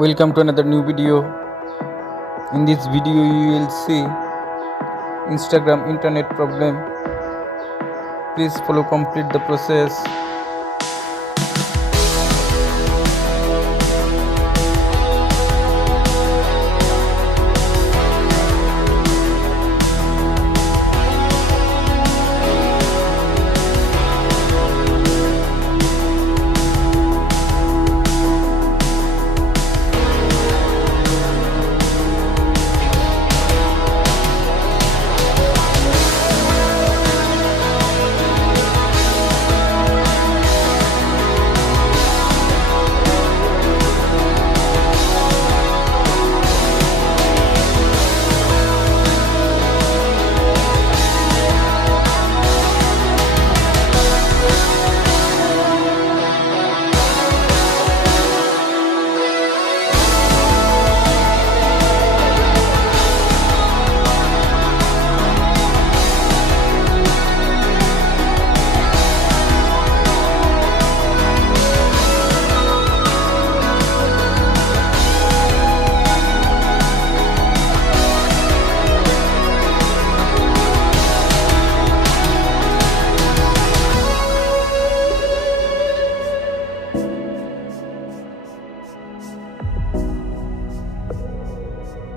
Welcome to another new video. In this video you will see Instagram internet problem. Please follow complete the process.